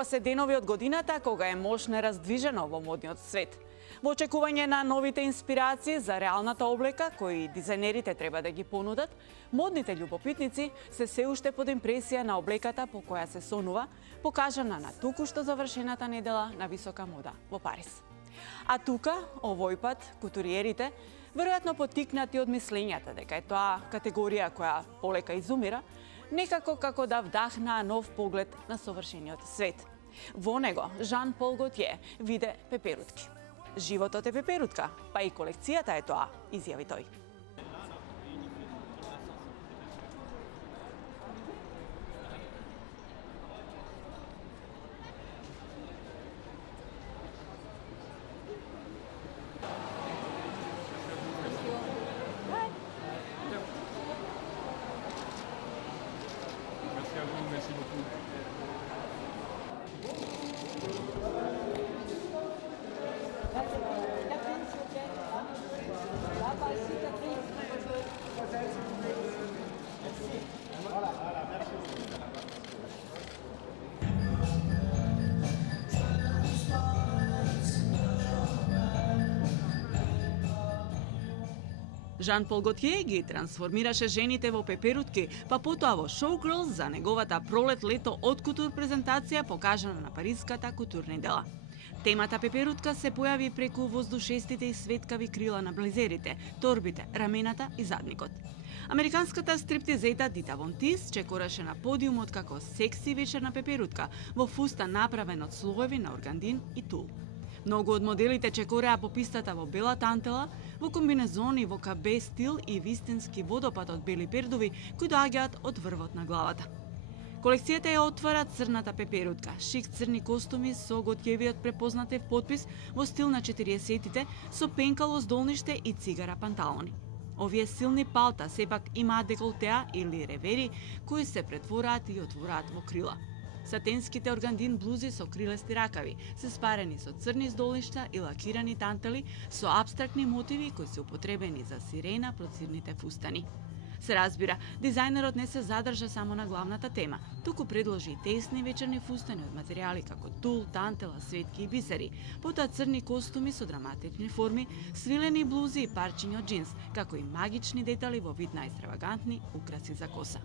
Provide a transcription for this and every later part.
Ова се денови од годината кога е мош нераздвижено во модниот свет. Во очекување на новите инспирации за реалната облека кои дизајнерите треба да ги понудат, модните љубопитници се уште под импресија на облеката по која се сонува, покажана на току-што завршената недела на Висока мода во Париз. А тука, овој пат, кутуриерите, веројатно поттикнати од мислењата дека е тоа категорија која полека изумира, некако како да вдахнаа нов поглед на совршениот свет. Во него Жан-Пол Готје виде пеперутки. Животот е пеперутка, па и колекцијата е тоа, изјави тој. Жан-Пол Готје ги трансформираше жените во пеперутки, па потоа во Showgirls за неговата пролет-лето од кутур презентација покажана на париската кутурна недела. Темата пеперутка се појави преку воздушестите и светкави крила на близерите, торбите, рамената и задникот. Американската стриптизета Дита Von Teese чекораше на подиумот како секси вечерна пеперутка во фустан направен од слоеви на органдин и тул. Многу од моделите чекореа по пистата во бела тантела, во комбинезони во КБ стил и вистински водопад од бели пердови кои доаѓаат од врвот на главата. Колекцијата ја отвара црната пеперутка, шик црни костуми со Готјевиот препознатев потпис во стил на 40-тите со пенкало здолниште и цигара панталони. Овие силни палта сепак имаат деколтеа или ревери кои се претвораат и отвораат во крила. Сатенските органдин блузи со крилести ракави се спарени со црни здолништа и лакирани тантели со апстрактни мотиви кои се употребени за сирена процирните фустани. Се разбира, дизајнерот не се задржа само на главната тема, туку предложи и тесни вечерни фустани од материјали како тул, тантела, светки и бисери, потоа црни костуми со драматични форми, свилени блузи и парчиња од джинс, како и магични детали во вид на екстравагантни украси за коса.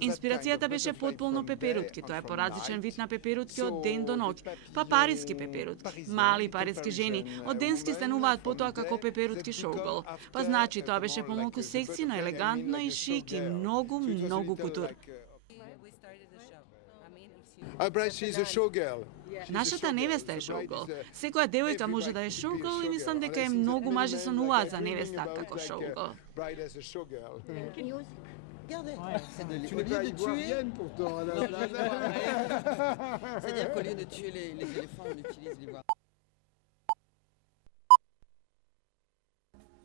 Инспирацијата беше потполно пеперутки. Тоа е поразличен вид на пеперутки од ден до ноќ. Па париски пеперутки, мали париски жени, од денски стануваат потоа како пеперутки шоугол. Па значи тоа беше помалку секси, но елегантно и шик и многу кутур. Нашата невеста е шоугол. Секоја девојка може да е шоугол и мислам дека е многу мажи сонуваат за невеста како шоугол. C'est-à-dire qu'au lieu de tuer les éléphants, on utilise les voix.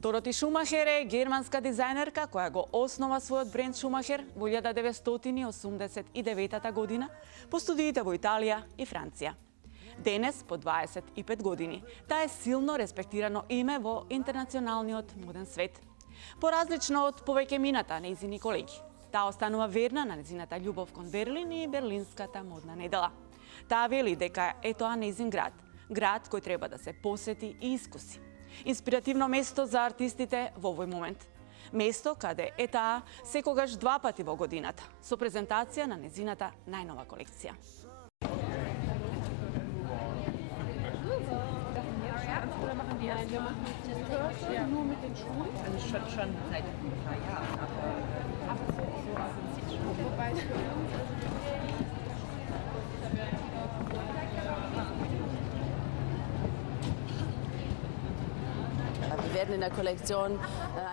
Дороти Шумахер е германска дизајнерка која го основа својот бренд Шумахер во 1989 година по студиите во Италија и Франција. Денес, по 25 години, таа е силно респектирано име во интернационалниот моден свет. Поразлично од повеќе мината нејзини колеги. Таа останува верна на нејзината љубов кон Берлин и Берлинската модна недела. Таа вели дека е тоа нејзин град кој треба да се посети и искуси. Инспиративно место за артистите во овој момент. Место каде е таа секогаш 2 пати во годината, со презентација на нејзината најнова колекција.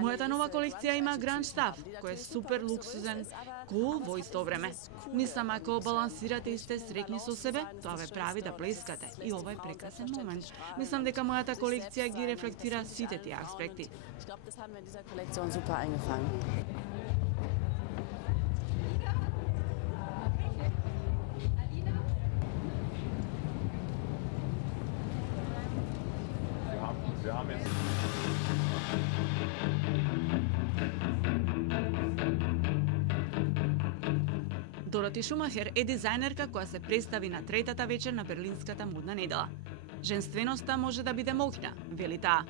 Мојата нова колекција има гранж став, кој е супер луксузен, кул во исто време. Мислам, ако балансирате и сте среќни со себе, тоа ве прави да плескате. И ова е прекрасен момент. Мислам дека мојата колекција ги рефлектира сите тие аспекти. Дороти Шумахер е дизајнерка која се представи на третата вечер на Берлинската модна недела. Женственоста може да биде моќна, вели таа.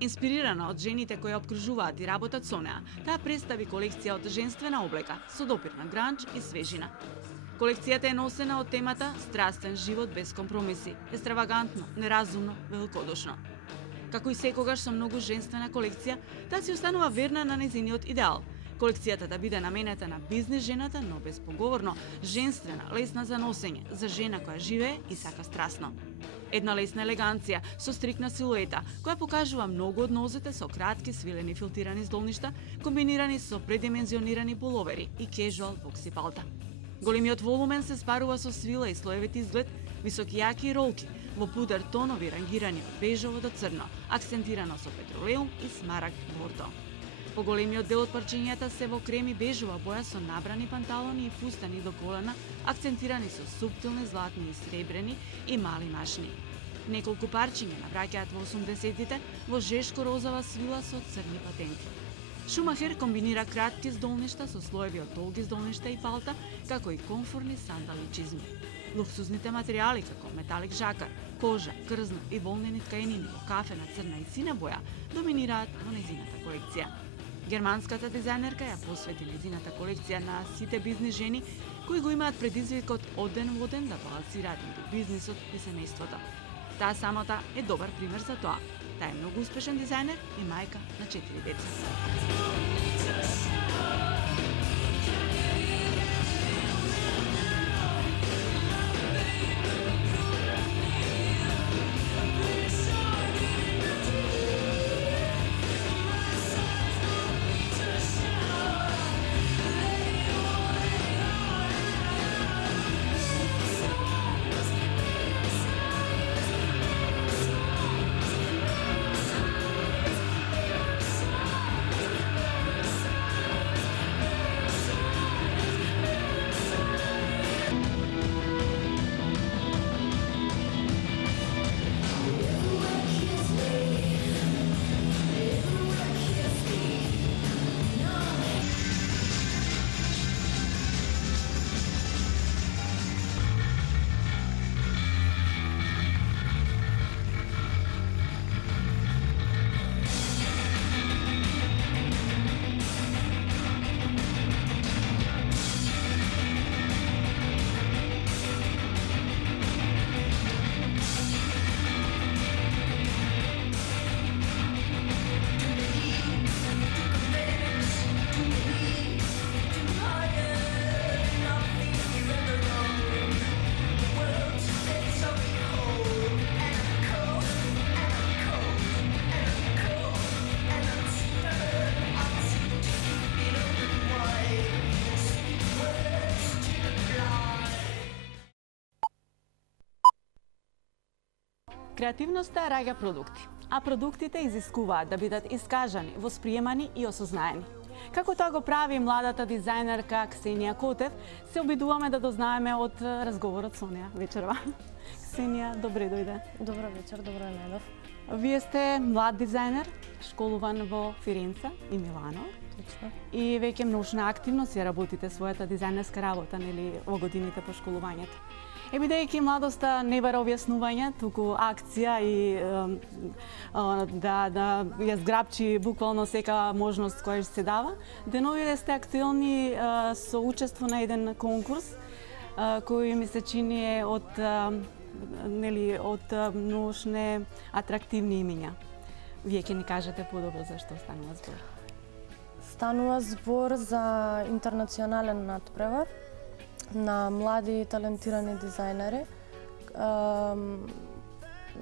Инспирирана од жените кои обкружуваат и работат со неа, таа представи колекција од женствена облека со допир на гранж и свежина. Колекцијата е носена од темата страстен живот без компромиси, екстравагантно, неразумно, великодушно. Како и секогаш со многу женствена колекција, таа си останува верна на нејзиниот идеал. Колекцијата да биде наменета на бизнес жената, но безпоговорно, женствена, лесна за носење, за жена која живее и сака страстно. Една лесна елеганција со стрикна силуета, која покажува многу од нозете со кратки свилени филтирани здолништа, комбинирани со предимензионирани пуловери и кежуал бокси палта. Големиот волумен се спарува со свила и слоевит изглед, високи јаки ролки, во пудер тонови рангирани од бежово до црно, акцентирано со петролеум и смарагд бордо. Поголемиот дел од парчињата се во крем и бежова боја со набрани панталони и фустани до колена, акцентирани со суптилни златни и сребрени и мали машни. Неколку парчиња навраќаат во 80-тите во жешко-розова свила со црни патенти. Шумахер комбинира кратки здолништа со слоеви од долги здолништа и палта, како и комфорни сандали и чизми. Луксузните материјали како металик жакар, кожа, крзна и волнени ткаенини во кафена, црна и сина боја доминираат во нејзината колекција. Германската дизајнерка ја посвети нејзината колекција на сите бизнес жени кои го имаат предизвикот од ден во ден да балансираат меѓу бизнисот и семејството. Таа самата е добар пример за тоа. Таа е многу успешен дизајнер и мајка на 4 деца. Креативноста раѓа продукти, а продуктите изискуваат да бидат искажани, восприемани и осознаени. Како тоа го прави младата дизајнерка Ксенија Котев, се обидуваме да дознаеме од разговорот со неа вечерва. Ксенија, добре дојде. Добро вечер, добро е најдов. Вие сте млад дизајнер, школуван во Фиренца и Милано. Точно. И веќе многу активно си работите својата дизајнерска работа, нели, во годините по школувањето. Бидејќи младоста не бара објаснување, туку акција и да ја зграбчи буквално сека можност која се дава, деновиве сте актуелни со учество на еден конкурс кој ми се чини е од многушне атрактивни имиња. Вие ќе ни кажете подобро за што станува збор. Станува збор за интернационален натпревар на млади и талентирани дизајнери.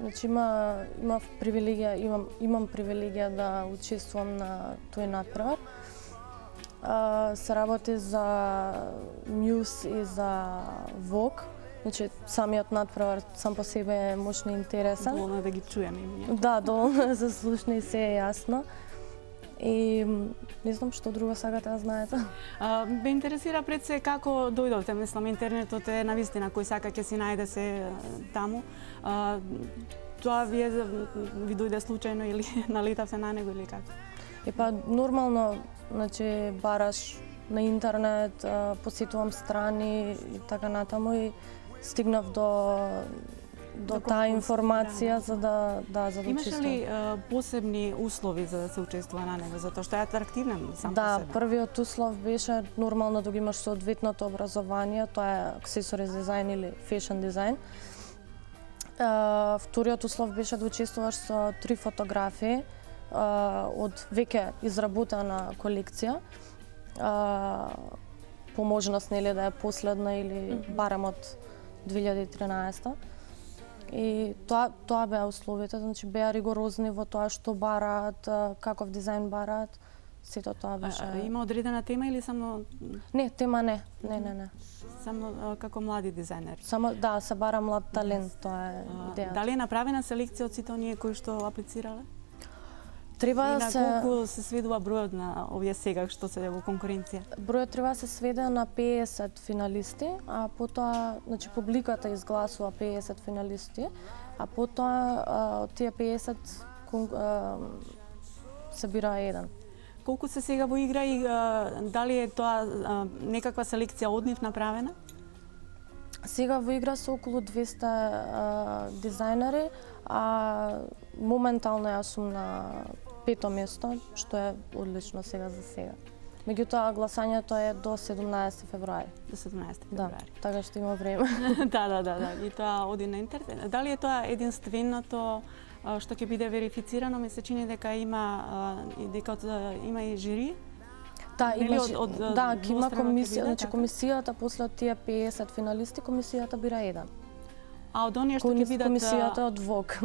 Значи имам привилегија да учествувам на тој натпревар. Се работи за Muse и за Vogue. Значи самиот натпревар сам по себе е мощно интересен. Доволно да ги чуеме имињата. Да, доволно за слушне и се е јасно. И не знам што друго сакате да знаете. Ме интересира пред се како дојдовте, мислам интернетот е навистина кој сака ќе си најде се таму. Тоа ви дојде случајно или налетавте на него или како? Нормално, значи бараш на интернет, посетувам страни и така натаму и стигнав до таа информација за да учествувам. Имаше ли посебни услови за да се учествува на него, затоа што е атрактивен сам по Да, себе? првиот услов беше нормално да го имаш соодветното образование, тоа е аксесорис дизајн или фешн дизајн. Вториот услов беше да учествуваш со 3 фотографии од веќе изработена колекција. По можност нели да е последна или барем од 2013. И тоа беа условите, значи беа ригорозни во тоа што бараат, каков дизајн бараат. Сето тоа беше. Има одредена тема или само Не, тема не. Не. само како млади дизајнери? Само да, се бара млад талент, тоа е идејата. Дали е направена селекција од сите оние кои што аплицирале? Треба И да на се колку се сведува бројот на овие сега што се во конкуренција? бројот треба да се сведе на 50 финалисти, а потоа, значи публиката изгласува 50 финалисти, а потоа од тие 50 се бира еден. Колку се сега во игра и дали е тоа некаква селекција од нив направена? Сега во игра се околу 200 дизајнери, а моментално јас сум на 5-то место, што е одлично сега за сега. Меѓутоа гласањето е до 17 февруари. До 17 Да, февруари. така што има време. Да. И тоа оди на интернет. Дали е тоа единственото што ќе биде верифицирано? Ми се чини дека има и жири. Да, Нели има од има двостранно ќе комисија, биде, значи така? комисијата после тие 50 финалисти, комисијата бира еден. А од оние што ќе бидат Комисијата од Vogue.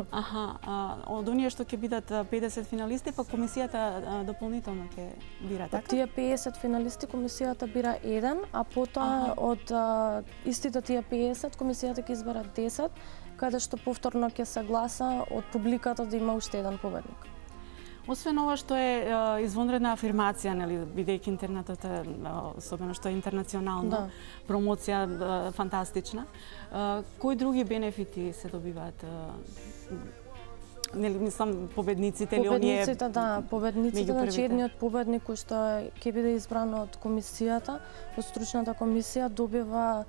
од оние што ќе бидат 50 финалисти, па комисијата дополнително ќе бира, Од така? тие 50 финалисти комисијата бира еден, а потоа од истите тие 50 комисијата ќе избера 10, каде што повторно ќе се гласа од публиката да има уште еден победник. Освен ова што е извонредна афирмација, нели, бидејќи интернетот е особено што е интернационално, промоција фантастична. Кои други бенефити се добиваат? Нели, мислам, победниците или оние Победниците, меѓу значи првите? едниот победник кој што ќе биде избран од комисијата, од стручната комисија добива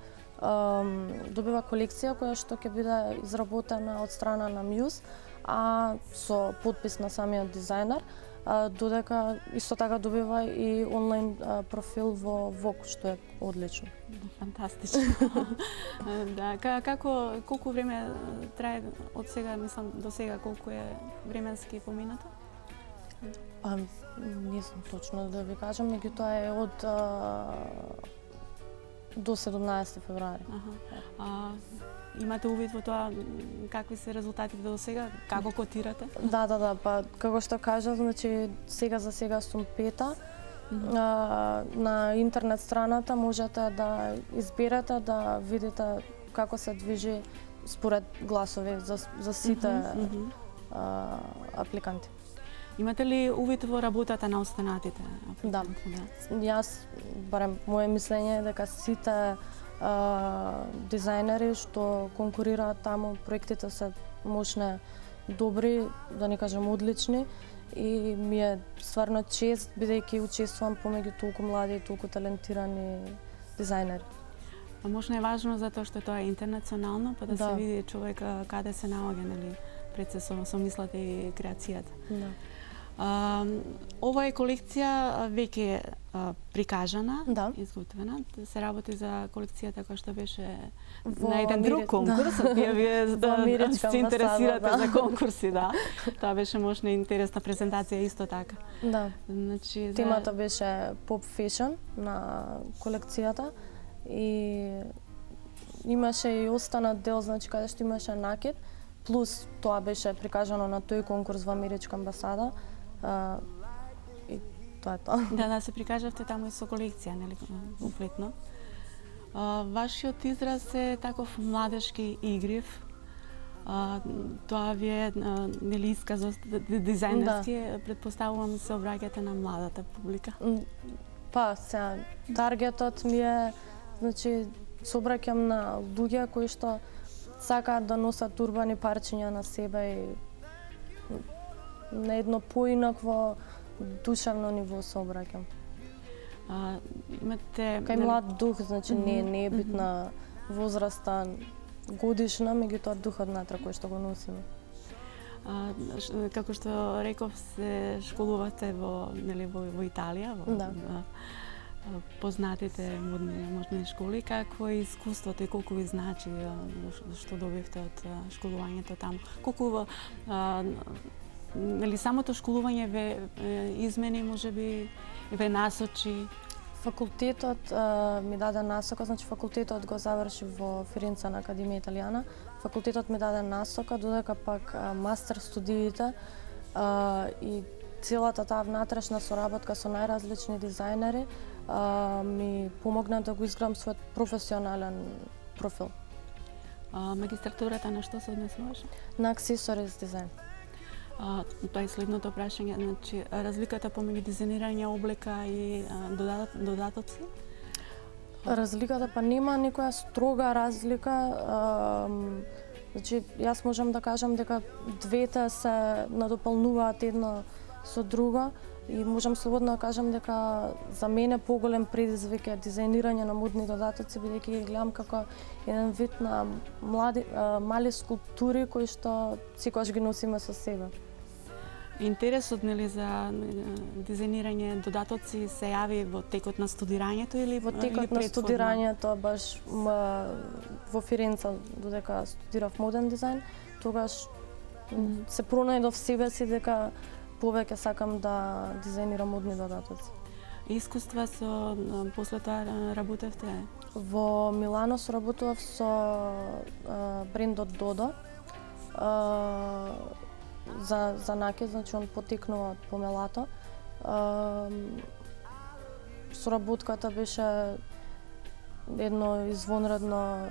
колекција која што ќе биде изработена од страна на Muse, а со подпис на самиот дизајнер, додека исто така добива и онлайн профил во Vogue, што е одлично. Фантастично. Да, колку време трае од сега, мислам, до сега, колку е временски поминато? Не знам точно да ви кажам, меѓутоа е од до 17 февруари. Имате увид во тоа какви се резултатите до сега, како котирате? Да, па како што кажав, значи сега за сега сум пета. На интернет страната можете да изберете, да видите како се движи според гласови за сите апликанти. Имате ли увид во работата на останатите? Да. Јас, барем моje мислење е дека сите дизајнери што конкурираат таму, проектите се мощне добри, да не кажам одлични, и ми е стварно чест бидејќи учествувам помеѓу толку млади и толку талентирани дизајнери. А можно е важно затоа што тоа е интернационално, па да се види човек каде се наоѓа, нели, пред се со мислата и креацијата. Да. Ова е колекција веќе прикажана, Да. изготвена. Се работи за колекцијата која што беше Во на еден друг конкурс. Вие се интересирате за конкурси, да. Тоа беше можна интересна презентација исто така. Да. Значи, темата беше Pop Fashion на колекцијата и имаше и останат дел, значи каде што имаше накид, плюс тоа беше прикажано на тој конкурс во Америчка амбасада. И тоа е тоа. Да, се прикажавте таму и со колекција, нели, комплетно. Вашиот израз е таков младешки игрив. Тоа ви е, нели, исказот дизајнерски, предпоставувам се обраќате на младата публика. Па, сега, таргетот ми е, значи, се обраќам на луѓе кои што сакаат да носат урбани парчиња на себе и на едно поинакво душевно ниво се обраќам. Имате кај млад дух, значи не е битна возраста годишна, меѓутоа духот внатре кој што го носиме. Како што реков, се школувате во Италија, во познатите модни школи. Какво е искуството и колку ви значи што добивте од школувањето таму? Колку самото школување ве измени, можеби ве насочи? Факултетот ми даде насока, значи факултетот го заврши во Фиренца на Академија Италијана. Факултетот ми даде насока, додека пак мастер студиите и целата таа внатрешна соработка со најразлични дизајнери ми помогна да го изградам својот професионален профил. Магистратурата на што се однесуваше? На аксесорис дизајн. Тоа е следното прашање, значи разликата помеѓу дизајнирање облека и додатоци? Разликата па нема никоја строга разлика. Значи јас можам да кажам дека двете се надополнуваат едно со друго и можам слободно да кажам дека за мене поголем предизвик е дизајнирање на модни додатоци, бидејќи ги гледам како еден вид на мали скулптури кои што секогаш ги носиме со себе. Интересот, нели, за дизајнирање додатоци се јави во текот на студирањето или во текот на студирањето, баш во Фиренца, додека студирав моден дизајн, тогаш се пронајдов себе си дека повеќе сакам да дизајнирам модни додатоци. Искуства после тоа работевте? Во Милано соработував со брендот Додо. За накид, значи он потекнува од помелато. Соработката беше едно извонредно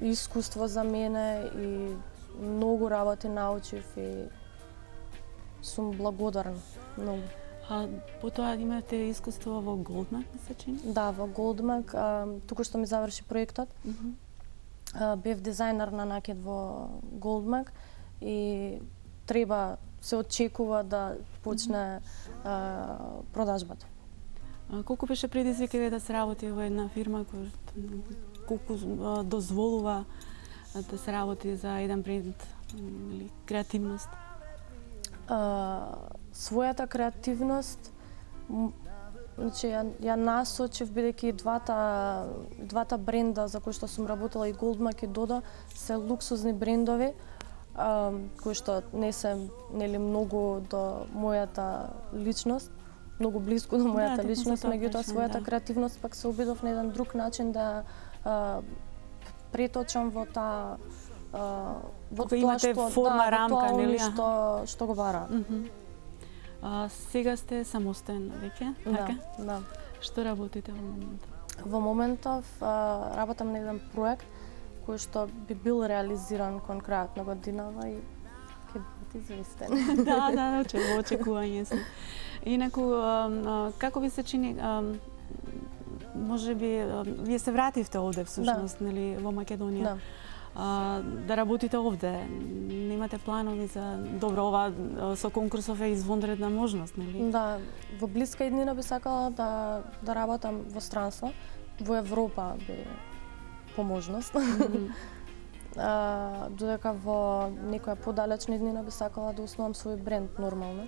искуство за мене и многу работи научив и сум благодарна многу. Потоа имате искуство во Goldmark, се чини? Да, во Goldmark, туку што ми заврши проектот. Бев дизајнер на накид во Goldmark и се очекува да почне продажбата. Колку беше предизвик да се работи во една фирма колку дозволува да се работи за еден бренд или креативност? Својата креативност, значи ја насочив бидејќи двата бренда за кои што сум работела, и Goldmark и Додо, се луксузни брендови кои што не се, нели, многу до мојата личност, многу блиску до мојата личност, меѓутоа својата креативност пак се обидов на еден друг начин да преточам во таа во тоа што го бара. Сега сте самостоен веќе, така? Да. Што работите во моментот? Во моментов работам на еден проект кој што би бил реализиран кон крајот на годинава и ќе биде известен. Да, во очекување сме. Инаку, како ви се чини, може би, вие се вративте овде всушност, нели, во Македонија? Да работите овде. Немате планови за добро, ова со конкурсов е извонредна можност, нели? Да, во блиска иднина би сакала да работам во странство, во Европа би по можност. Додека во некоја подалечна иднина би сакала да основам свој бренд нормално.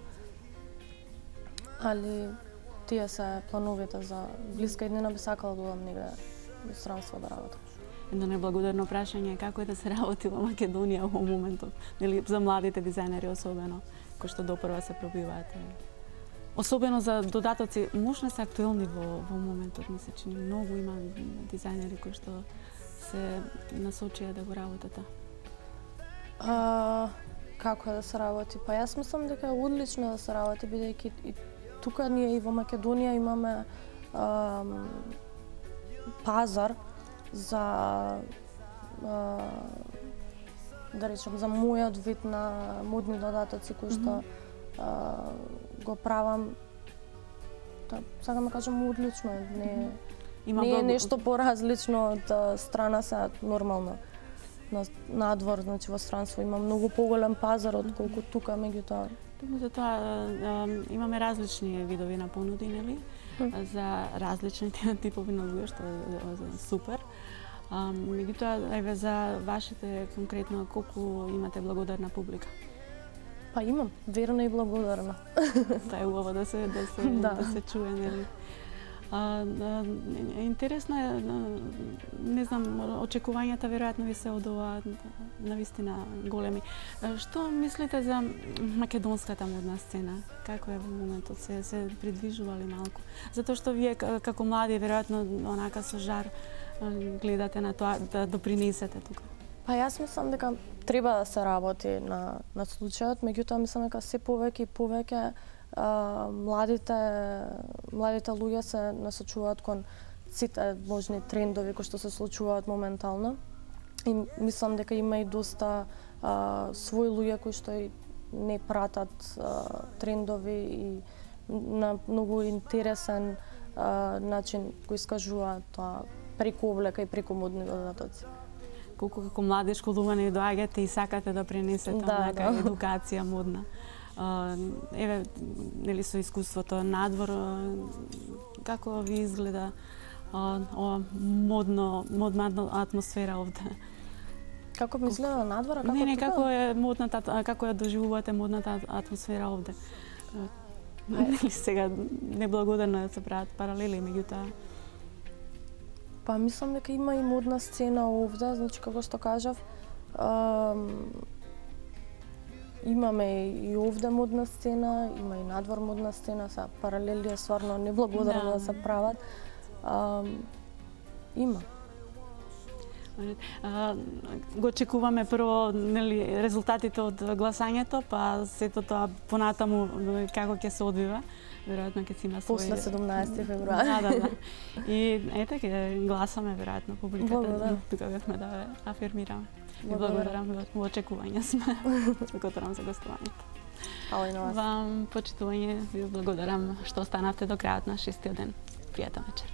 Али тие се плановите за блиска иднина би сакала да одам негде во странство да работам. Едно неблагодарно прашање, како е да се работи во Македонија во моментот, нели, за младите дизајнери особено, кои што допрва се пробиваат. Особено за додатоци, можна се актуелни во моментот, ми се чини, многу има дизајнери кои што се насочија да го работат. Како е да се работи? Па јас мислам дека е одлично да се работи, бидејќи и тука ние и во Македонија имаме пазар за да речем за мојот вид на модни додатоци кои што го правам. Сакам да кажам одлично, не е нешто поразлично од страна се нормално. Надвор, значи во странство има многу поголем пазар отколку тука, меѓутоа. Затоа имаме различни видови на понуди, нели? За различните типови на луѓе, што е супер. Меѓутоа, еве за вашите конкретно, колку имате благодарна публика? Па имам, верна и благодарна. Тоа е убаво да се чуе, нели? Интересно е, не знам, очекувањата веројатно ви се од ова навистина големи. Што мислите за македонската модна сцена? Како е во моментот? Се придвижува ли малку? Затоа што вие како млади веројатно онака со жар гледате на тоа да допринесете тука. Па јас мислам дека треба да се работи на случајот, меѓутоа мислам дека се повеќе и повеќе младите луѓе се насочуваат кон сите можни трендови кои што се случуваат моментално. И мислам дека има и доста своји луѓе кои што и не пратат трендови и на многу интересен начин го искажуваат тоа преку облека и преку модни додатоци. Колку како млади школувани доаѓате и сакате да пренесете онака едукација модна. Еве, нели со искуството надвор, како ви изгледа модна атмосфера овде? Како ми изгледа надвор, како Не, како е како ја доживувате модната атмосфера овде? Нели сега неблагодарно да се прават паралели меѓутоа? Па мислам дека има и модна сцена овде, значи како што кажав, имаме и овде модна сцена, има и надвор модна сцена, са паралели е стварно неблагодарно да се прават. Има. Го очекуваме прво, нели, резултатите од гласањето, па сето тоа понатаму како ќе се одвива. Веројатно ќе си има свој... После 17 февруари. Да. И ете, ќе гласаме, веројатно, публиката. Тука бевме да афирмираме. И благодарам, во очекување сме. Благодарам за гостувањето. Ало и на вас. Вам почитување, ви благодарам што останавте до крајот на 6-тиот ден. Пријатен вечер.